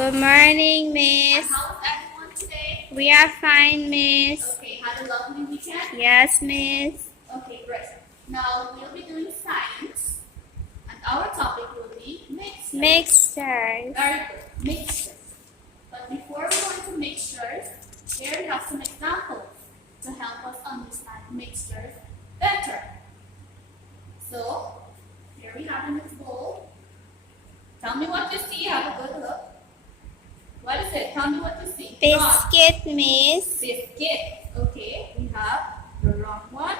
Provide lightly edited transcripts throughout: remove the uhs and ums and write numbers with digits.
Good morning, Miss. How is everyone today? We are fine, Miss. Okay, had a lovely weekend? Yes, Miss. Okay, great. Now we'll be doing science, and our topic will be mixtures. Mixtures. Very good, mixtures. But before we go into mixtures, here we have some examples to help us understand mixtures better. So, here we have in this bowl. Tell me what you see. Have a good look. What is it? Tell me what you see. Biscuit, Miss. Biscuit. Okay, we have the round one.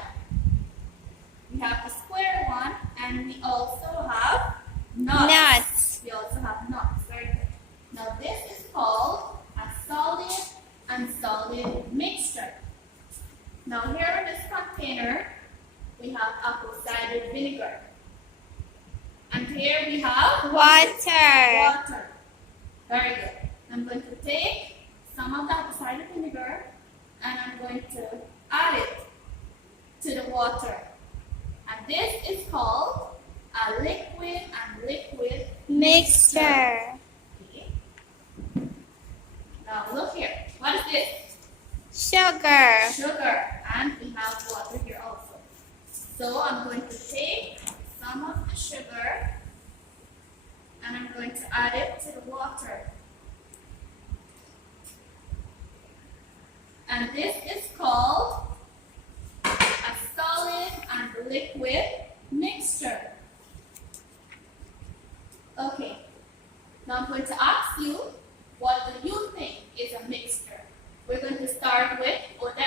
We have the square one, and we also have nuts. Nuts. We also have nuts. Very good. Now this is called a solid and solid mixture. Now here in this container, we have apple cider vinegar. And here we have Water. water. Very good. I'm going to take some of the apple cider vinegar and I'm going to add it to the water. And this is called a liquid and liquid Mixture. Okay. Now look here. What is this? Sugar. Sugar. And we have water here also. So I'm going to take some of the sugar and I'm going to add it to the water. And this is called a solid and liquid mixture. Okay, now I'm going to ask you, what do you think is a mixture? We're going to start with Odell.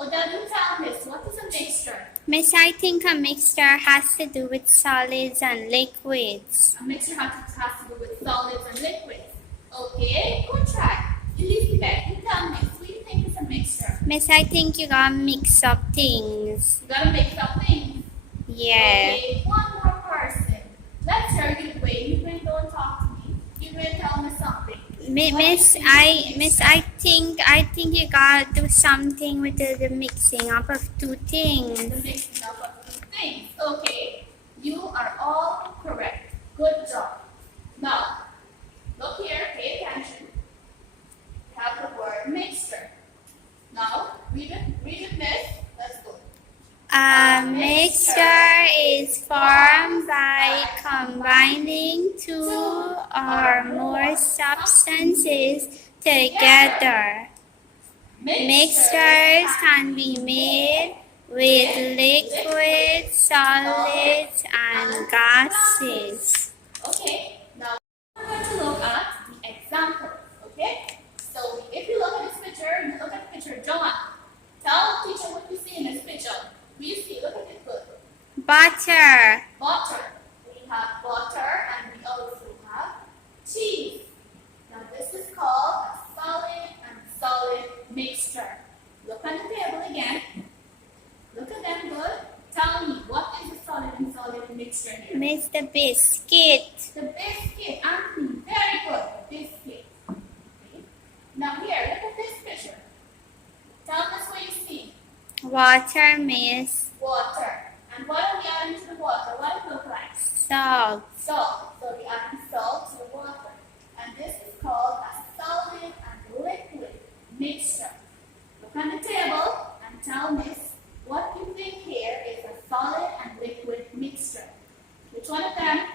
Odell, you tell us, what is a mixture? Miss, I think a mixture has to do with solids and liquids. A mixture has to do with solids and liquids. Okay, good try. Elizabeth, you tell me, what do you think is a mixture? Miss, I think you gotta mix up things. You gotta mix up things. Yeah. Okay, one more person. Let's hear you wait. You really don't talk to me. You really tell me something. Miss, I think you gotta do something with the mixing up of two things. The mixing up of two things. Okay, you are all correct. Good job. Now, look here, pay attention. We have the word mixture. Now, read it, miss. Let's go. A mixture is formed by combining two or more substances together. Mixtures can be made with liquids, solids, and gases. Okay, now we're going to look at the examples. Okay, so if you look at this picture, you look at the picture. John, tell the teacher what you see in this picture. What do you see? Look at this book. Butter. Butter. We have butter and we also have cheese. Now this is called a solid and solid mixture. Look at the table again. Look at them good. Tell me, what is a solid and solid mixture here? Miss, the biscuit. The biscuit, Anthony. Very good. Biscuit. Okay. Now here, look at this picture. Tell us what you see. Water, Miss. Water. And what are we adding to the water? What does it look like? Salt. Salt. So we add salt to the water. And this is called a solid and liquid mixture. Look on the table and tell Miss what you think here is a solid and liquid mixture. Which one of them?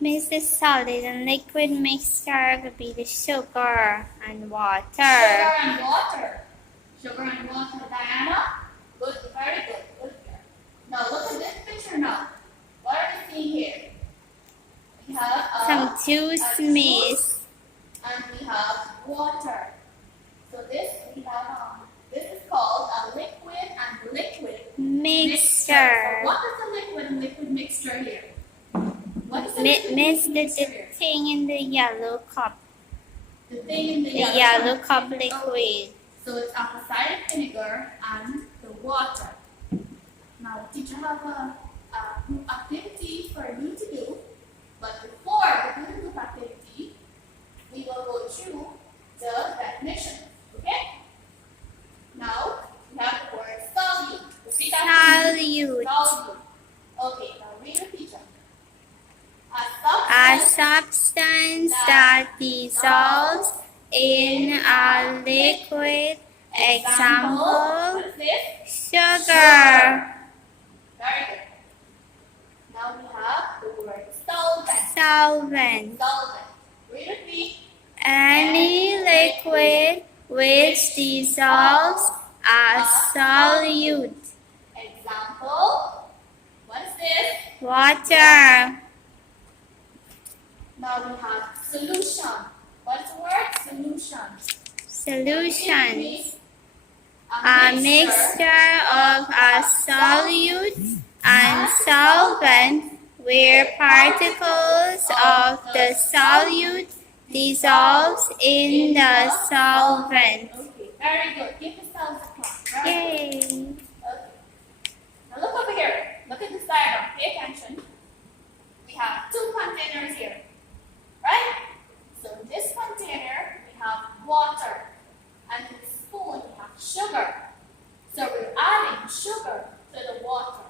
Miss, the solid and liquid mixture would be the sugar and water. Sugar and water. Sugar and water. Diana? Good. Very good. Good here. Now look at this picture now. What are we seeing here? We have Some juice, Miss. And we have water. So this we have this is called a liquid and liquid mixture. So what is the liquid and liquid mixture here? What is the liquid Miss, mixture the here? thing in the yellow cup. The thing in the yellow cup liquid. So it's apple cider vinegar and the water. Now, teacher have a group activity for you to do, but before we do the group activity, we will go through the definition. Okay? Now, we have the word solute. Repeat that. Solute. Solute. Okay, now read the teacher. A substance substance that dissolves in a liquid. Example, What is this? sugar. Very good. Now we have the word solvent. Solvent. Solvent. Read with me. Any liquid which dissolves a solute. Example. What is this? Water. Now we have solution. What is the word? Solution. Solutions. A mixture of a solute and solvent where particles of the solute dissolves in the solvent. Okay, very good. Give yourselves a clap. Very Yay! good. Okay. Now look over here. Look at this diagram. Pay attention. We have two containers here. Right? So in this container, we have water. And in the spoon, we have sugar. So we're adding sugar to the water.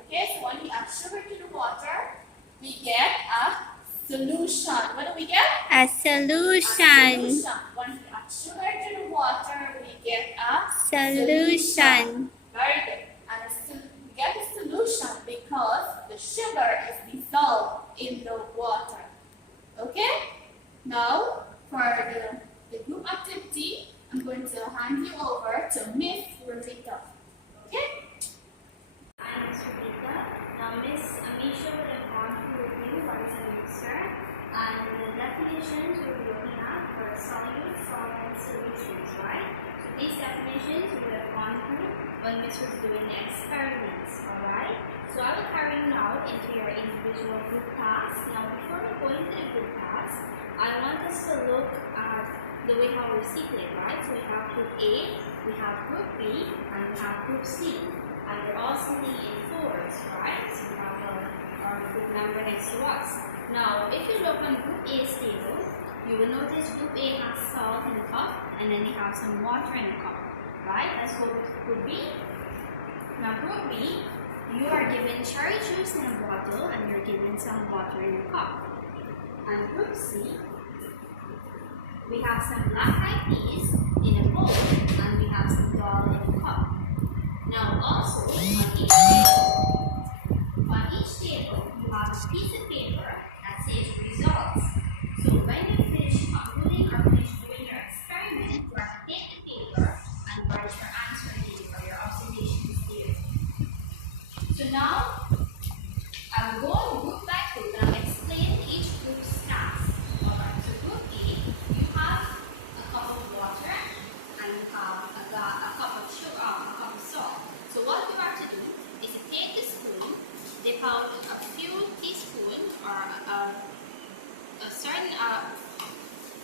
Okay, so when we add sugar to the water, we get a solution. What do we get? A solution. A solution. When we add sugar to the water, we get a Solution. Very good. And we get a solution because the sugar is dissolved in the water. Okay? Now, for the group activity, I'm going to hand you over to Miss Ravita. Okay? I'm Miss Ravita. Now, Miss Amesha will have gone through with you what is a mixture and the definitions we'll be looking at for solute, solvent, solutions, right? So these definitions we would have gone through when Miss was doing the experiments, alright? So I will carry you now into your individual group tasks. Now, before we go into the group tasks, I want us to look at the way how we're seated, right? So we have group A, we have group B, and we have group C. And they're all sitting in fours, right? So we have our group number next to us. Now, if you look on group A's table, you will notice group A has salt in the cup, and then they have some water in the cup, right? Let's go to group B. Now, group B, you are given cherry juice in a bottle, and you're given some water in a cup. And group C, we have some black-eyed peas in a bowl, and we have some dal in a cup. Now also, on each table, you have a piece of paper that says results. So when you finish concluding or finish doing your experiment, you have to take the paper and write your answer here or your observations here. So now, I will go on group by group and I'll explain each group's task. Alright, so group A, you have a cup of water and you have a cup of sugar, a cup of salt. So what you have to do is to take the spoon, dip out a few teaspoons or a certain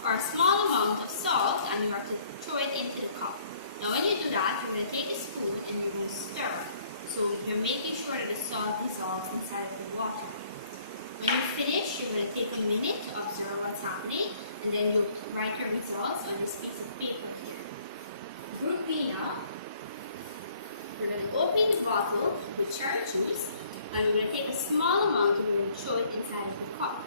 or a small amount of salt, and you have to throw it into the cup. Now when you do that, you're going to take a spoon and you're going to stir. So you're making sure that the salt dissolves inside of the water. When you finish, you're going to take a minute to observe what's happening, and then you'll write your results on this piece of paper here. Group B now. We're going to open the bottle with cherry juice, and we're going to take a small amount and we're going to throw it inside of the cup.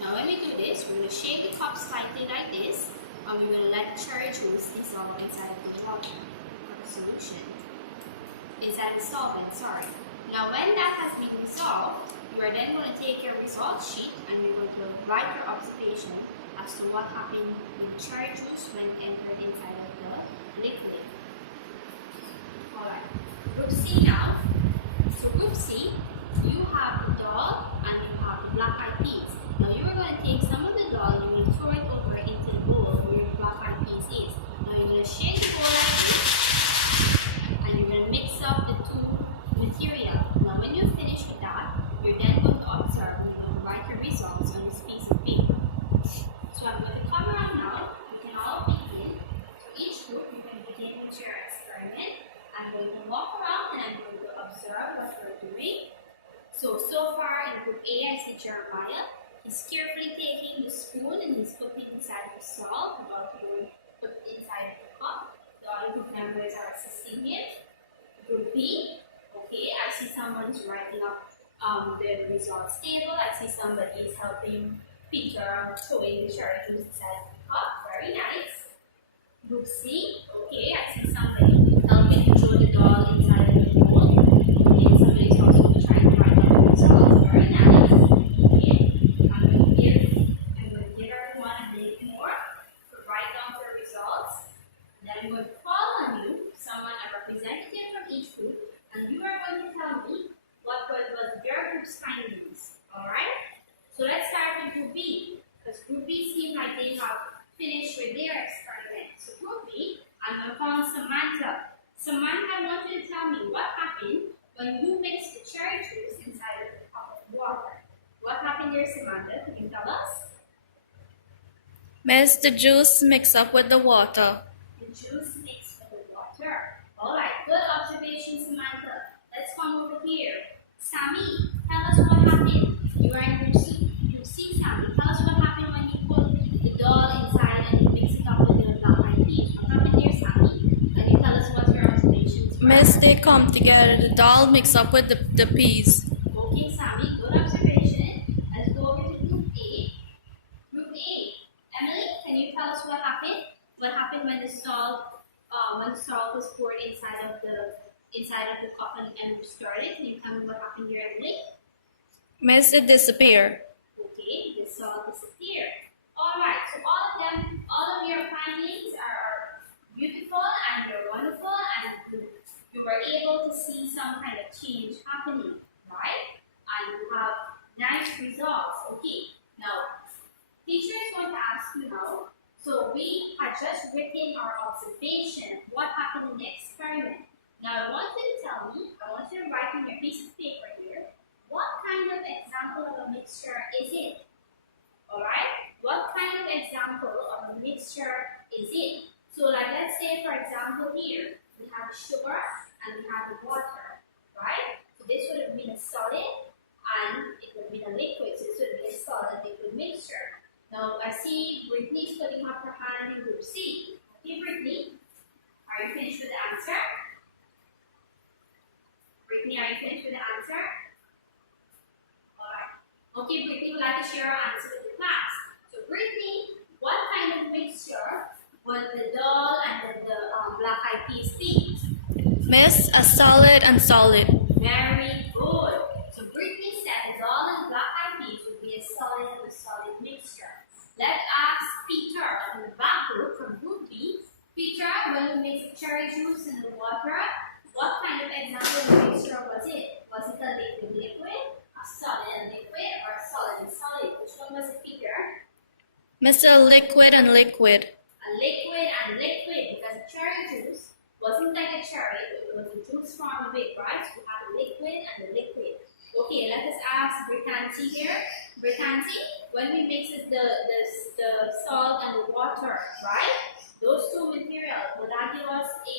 Now when we do this, we're going to shake the cup slightly like this, and we're going to let cherry juice dissolve inside of the water, or the solution. Inside the solvent, sorry. Now when that has been dissolved, you are then going to take your result sheet and you're going to write your observation as to what happened with cherry juice when entered inside of the liquid. Alright. Group C now. So group C, you have the dal and you have the black-eyed peas. Now you are going to take some of the dal and you're going to throw it over into the bowl where your black-eyed peas is. Now you're going to shake the bowl like this and you're going to mix up the two material. Now when you finish with that, you're then going to observe and you're going to write your results on this piece of paper. So I'm going to come around now. You can all begin. So each group, you can begin with your experiment. I'm going to walk around and I'm going to observe what you're doing. So far in group A, I see Jeremiah. He's carefully taking the spoon and he's putting it inside the salt about to put inside the cup. The other group members are assisting him. Group B, okay, I see someone's writing up the results table. I see somebody is helping Peter throwing the cherry juice inside the cup. Very nice. Group C. Okay, I see somebody helping to throw the doll inside of the bowl. Okay, somebody is also trying to write down the results. Very nice. Okay, I'm going to give everyone a minute more to write down the results. Then I'm going to call on you, someone, a representative from each group, and you are going to tell me what was their group's findings. Alright? So let's start with Group B, because Group B seems like they have finished with their experiment. So Group B, I'm going to call Samantha. Samantha, I want you to tell me what happened when you mixed the cherry juice inside of the cup of water. What happened there, Samantha? Can you tell us? Miss, the juice mixed up with the water. The juice mixed with the water. Alright, good observation, Samantha. Let's come over here. Sammy, tell us what happened. You are in Group C. Group C, Sammy. Tell us what happened when you put the doll inside and you mix it up with the black eyed peas. What happened there, Sammy? Can you tell us what your observations were? Miss, they come together. The doll mixed up with the peas. Okay, Sammy, good observation. Let's go over to Group A. Group A. Emily, can you tell us what happened? What happened when the salt was poured inside of the cup and stirred it? Can you tell me what happened here, Emily? Miss, it disappeared. Okay, the salt disappeared. Alright, so all of your findings are beautiful and they're wonderful and you were able to see some kind of change happening, right? And you have nice results. Okay, now teacher is going to ask you now. So we had just written our observation of what happened in the experiment. Now I want you to tell me, I want you to write on your piece of paper here, what kind of example of a mixture is it? Alright? What kind of example of a mixture is it? So like let's say for example here, we have sugar and we have the water, right? So this would have been a solid and it would have been a liquid, so this would be a solid liquid mixture. Now I see Brittany's putting up her hand in Group C. Okay, Brittany, are you finished with the answer? Brittany, are you finished with the answer? Alright. Okay, Brittany would like to share her answer with the class. So Brittany, what kind of mixture was the doll and the black eyed peas feet? Miss, a solid and solid. Very good. So Brittany said the doll and black eyed peas would be a solid and a solid mixture. Let's ask Peter in the back group from Group B. Peter, when you mix cherry juice in the water, what kind of example of mixture was it? Was it a liquid, a solid and liquid, or a solid and solid? Which one was it, Peter? Miss, a liquid and liquid. A liquid and liquid, because cherry juice wasn't like a cherry, but it was a juice form of it, right? So we have a liquid and a liquid. Okay, let us ask Britanti here. Britanti, when we mix the salt and the water, right? Those two materials, would that give us a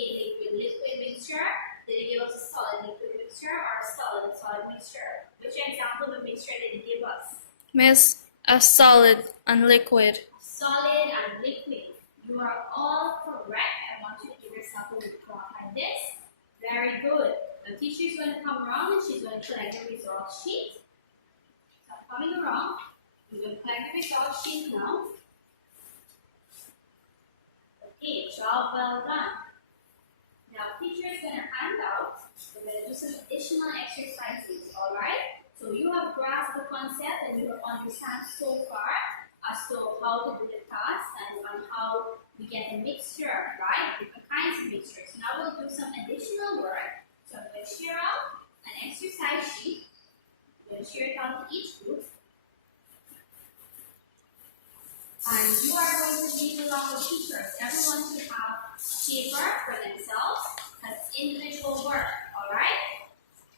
liquid mixture? Did it give us a solid liquid mixture or a solid mixture? Which example of mixture did it give us? Miss, a solid and liquid. Solid and liquid. You are all correct. I want you to give yourself a little clap like this. Very good. The teacher is going to come around and she's going to collect the results sheet. So I'm coming around. I'm going to collect the results sheet now. Okay, job well done. Now teacher is going to hand out. We're going to do some additional exercises, alright? So you have grasped the concept and you have understand so far as to how to do the task and on how we get a mixture, right? Different kinds of mixtures. So now we'll do some additional work. So I'm going to share out an exercise sheet. I'm going to share it out to each group. And you are going to read along with teachers. Everyone should have a paper for themselves. That's individual work, alright?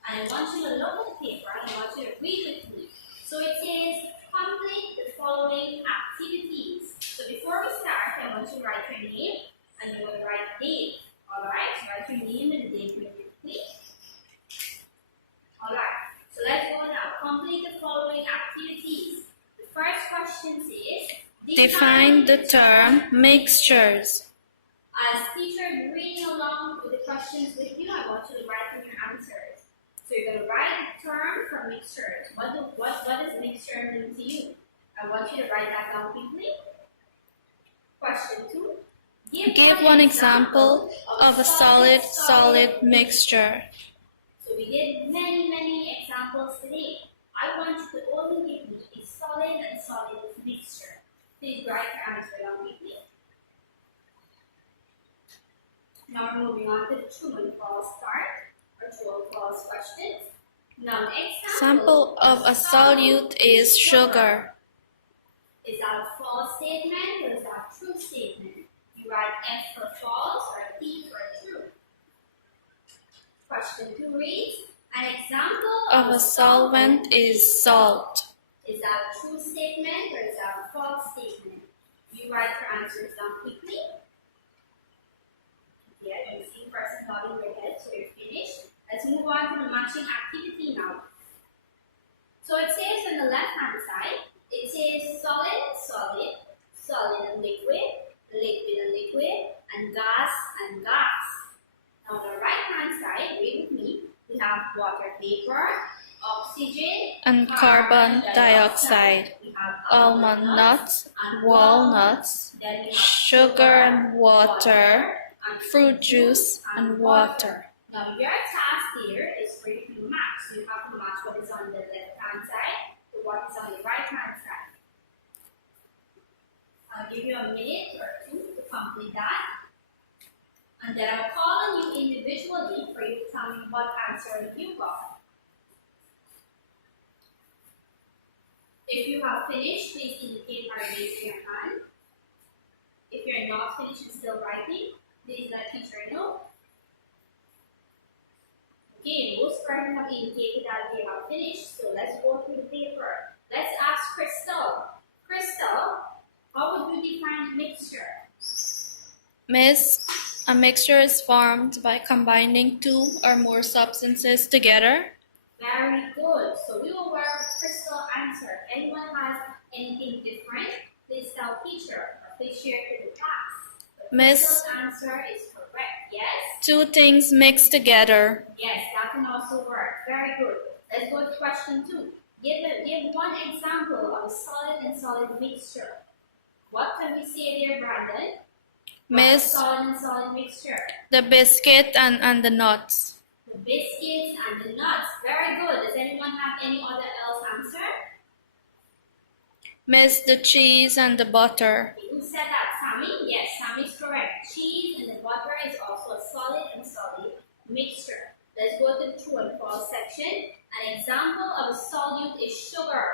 And I want you to look at the paper and I want you to read with me. So it says, complete the following activities. So before we start, I want you to write your name and you're going to write the date. Alright, so write your name and the date really quickly. Alright, so let's go now. Complete the following activities. The first question says, Define the term mixtures. As teacher reading along with the questions with you, I want you to write down your answers. So you're going to write the term for mixtures. What does mixture mean to you? I want you to write that down quickly. Question 2. Give one example of a solid-solid mixture. So we did many examples today. I want you to only give me a solid and solid mixture. Please write your answer down quickly. Now we're moving on to the true and false part, or true or false questions. Now Example of a solute is sugar. Is that a false statement or is that a true statement? You write F for false or T for true. Question 2 reads, an example Of a solvent is salt. Is that a true statement or is that a false statement? You write your answers down quickly. Yeah, you see person nodding their head, so you're finished. Let's move on to the matching activity now. So it says on the left-hand side, it says solid, solid, solid and liquid, liquid and liquid, and gas and gas. Now on the right-hand side, read with me, we have water vapor, oxygen, And carbon dioxide. We have Almond nuts, walnuts, then we have sugar and water, and fruit juice and water. Now your task here is for you to match. So you have to match what is on the left-hand side to what is on the right-hand side. I'll give you a minute or two to complete that. And then I'll call on you individually for you to tell me what answer you got. If you have finished, please indicate by raising your hand. If you're not finished and still writing, please let teacher know. Okay, most persons have indicated that they have finished, so let's go through the paper. Let's ask Crystal. Crystal, how would you define mixture? Miss, a mixture is formed by combining two or more substances together. Very good. So we will work with Crystal answer. Anyone has anything different, please tell teacher or please share it to the class. But Miss, Crystal's answer is correct. Yes? two things mixed together. Yes, that can also work. Very good. Let's go to question 2. Give one example of a solid and solid mixture. What can we say there, Brandon? Miss, Solid and solid mixture. the biscuit and the nuts. The biscuits and the nuts. Very good. Does anyone have any other else answer? Miss, the cheese and the butter. Who said that? Sammy? Yes, Sammy is correct. Cheese and the butter is also a solid and solid mixture. Let's go to the true and false section. An example of a solute is sugar.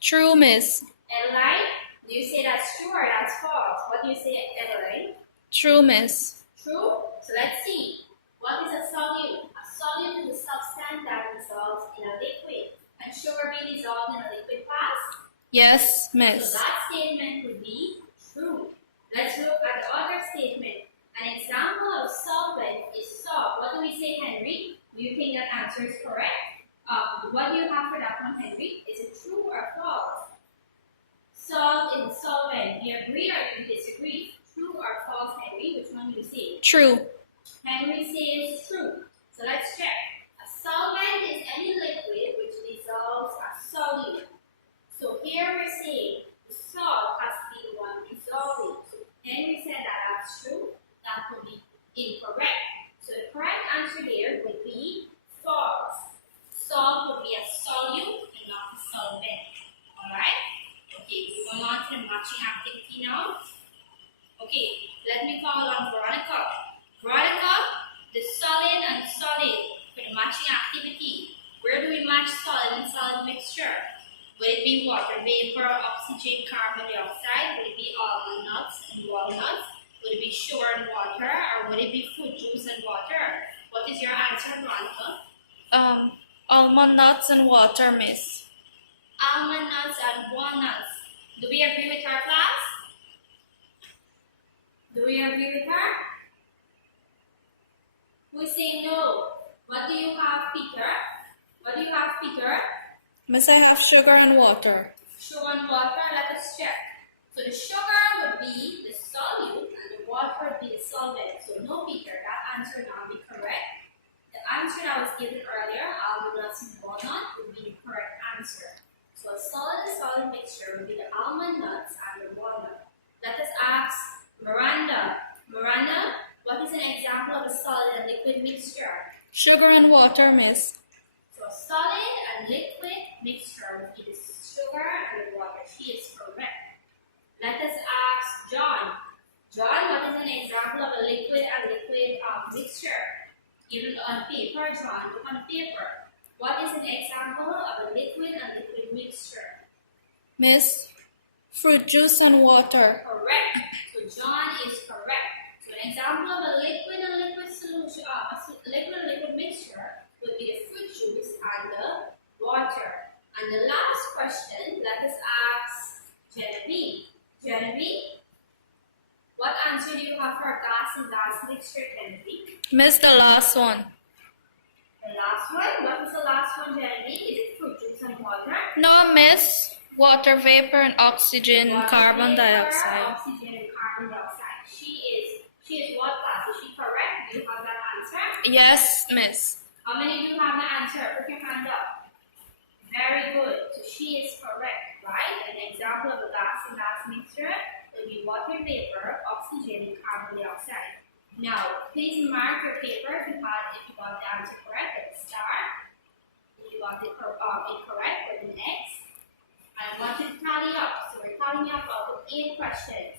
True, Miss. Adeline, do you say that's true or that's false? What do you say, Adeline? True, Miss. True? So let's see. What is a solute? A solute is a substance that dissolves in a liquid. Can sugar be dissolved in a liquid class? Yes, So Miss. that statement would be true. Let's look at the other statement. An example of solvent is salt. What do we say, Henry? Do you think that answer is correct? What do you have for that one, Henry? Is it true or false? Salt is a solvent. Do you agree or do you disagree? True or false, Henry? Which one do you say? True. Henry says true. So let's check. A solvent is any liquid which dissolves a solute. So here we're saying the salt has to be the one dissolving. So Henry said that that's true. That would be incorrect. So the correct answer there would be false. Salt would be a solute and not a solvent. Alright? Okay, moving on to the matching activity now. Okay, let me call on Veronica. Veronica, the solid and solid for the matching activity. Where do we match solid and solid mixture? Would it be water vapor, oxygen, carbon dioxide? Would it be almond nuts and walnuts? Would it be sugar and water? Or would it be fruit juice and water? What is your answer, Veronica? Almond nuts and water, Miss. Almond nuts and walnuts. Do we agree with her, class? Do we agree with her? Who is saying no? What do you have, Peter? What do you have, Peter? Miss, I have sugar and water. Sugar and water, let us check. So the sugar would be the solute and the water would be the solvent. So no, Peter, that answer would not be correct. The answer that was given earlier, almond nuts and walnut, would be the correct answer. So So a solid mixture would be the almond nuts and the walnut. Let us ask Miranda. Miranda, what is an example of a solid and liquid mixture? Sugar and water, miss. So a solid and liquid mixture would be the sugar and the water. She is correct. Let us ask John. John, what is an example of a liquid and liquid mixture? Given on paper, John, look on paper. What is an example of a liquid and liquid mixture? Miss, fruit juice and water. Correct. So John is correct. So an example of a liquid and liquid solution, a liquid and liquid mixture would be the fruit juice and the water. And the last question, let us ask Genevieve. Genevieve, what answer do you have for gas and gas mixture, Genevieve? Miss, the last one. The last one? What is the last one, Genevieve? Is it fruit juice and water? No, miss. Water vapor and oxygen, Water carbon vapor, dioxide. Oxygen and carbon dioxide. She is what class? Is she correct? Do you have that answer? Yes, miss. How many of you have the answer? Put your hand up. Very good. So she is correct, right? An example of a gas and gas mixture will be water vapor, oxygen, and carbon dioxide. Now, please mark your paper if you got the answer correct with a star. If you got it incorrect with an X. I want you to tally up. So we're tallying up out of 8 questions.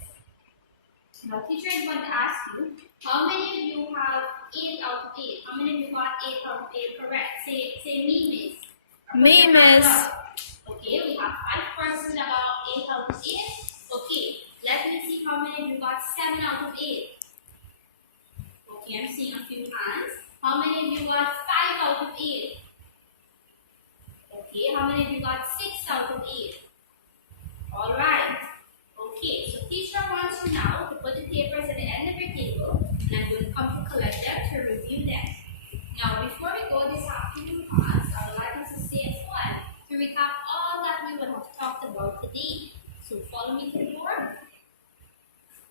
Now, teacher is going to ask you, how many of you have 8 out of 8? How many of you got 8 out of 8 correct? Say me, miss. Me, miss. Okay, we have 5 persons that got 8 out of 8. Okay, let me see how many of you got 7 out of 8. Okay, I'm seeing a few hands. How many of you got 5 out of 8? Okay, how many of you got 6 out of 8? Alright. Okay, so teacher wants you now to put the papers at the end of your table and I'm going to come to collect them to review them. Now, before we go this afternoon class, I would like us to say as well to recap all that we would have talked about today. So follow me to the board.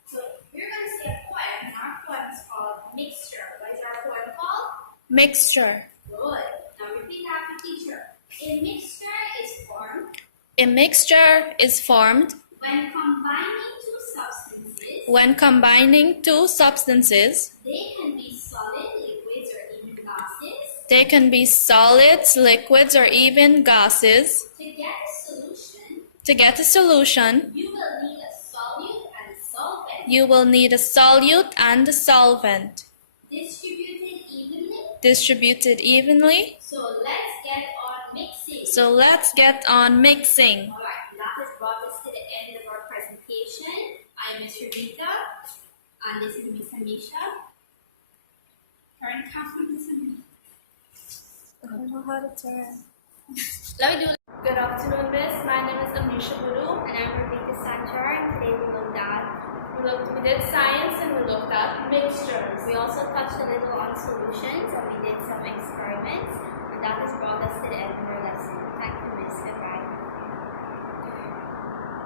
So we're going to say a poem, and our poem is called Mixture. What is our poem called? Mixture. Good. Now repeat after teacher. A mixture is formed A mixture is formed when combining two substances. when combining two substances. They can be solid, liquids, or even gases. They can be solids, liquids, or even gases. To get a solution, To get a solution, you will need a solute and a solvent. you will need a solute and a solvent. Distributed evenly. Distributed evenly. So let's get on mixing. So let's get on mixing. Alright, that has brought us to the end of our presentation. I'm Miss Ravita, and this is Miss Amesha. Turn camera, Miss Amesha. I don't know how to turn. Let me do. Good afternoon, Miss. My name is Amesha Bhoodoo, and I'm Ravita Sanchar, and today we did science and we looked at mixtures. We also touched a little on solutions.